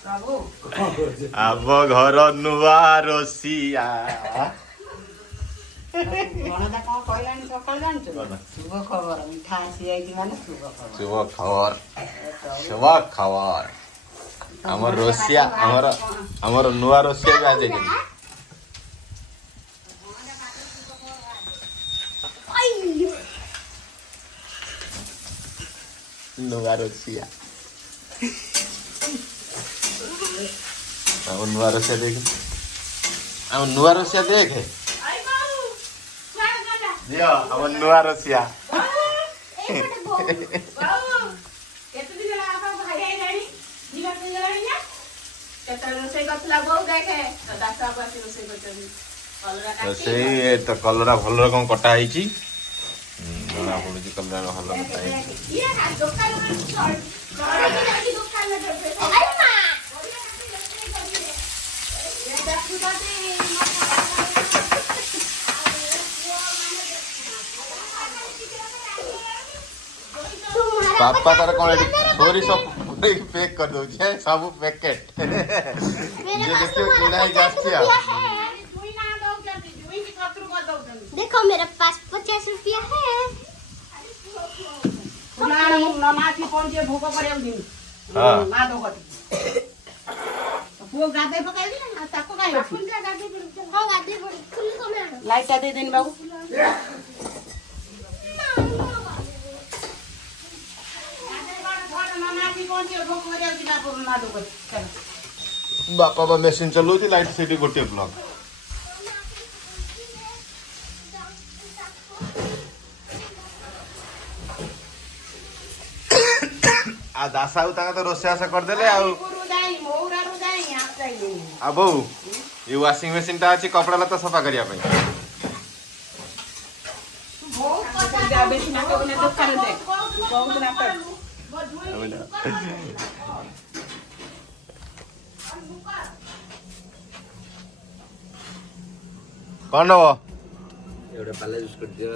आम घर नुआ रोसिया शुभ खबर शुभ खबर आमर रोसिया आमर नुआ रोसिया भी आज नुआ रोसिया नुआ रोसिया देख नुआ रोसिया देख हम नुआ रोसिया रोसई तो कलरा भल रकम कटा है जना पड़ी कलरा भल कटा पापा तार कौन छोरी सब पैक कर दो सब पैकेट जे देखियो किना ही जास्तिया देखो मेरे पास 50 रुपया है नमाजी पहुंचे भोग करे दिन हां ना दो गति वो गादे पकाई ना ताको काई फुल जा गादे हां गादे फुल को में लाइट दे देन बाबू बापा मेसीन चलो लाइट से गोटे ब्लॉक आ दासा तो रोषेस करदे बो ये वाशिंग मशीन टा अच्छी कपड़ा लता सफा करिया कौन नब पाला यूज कर दियो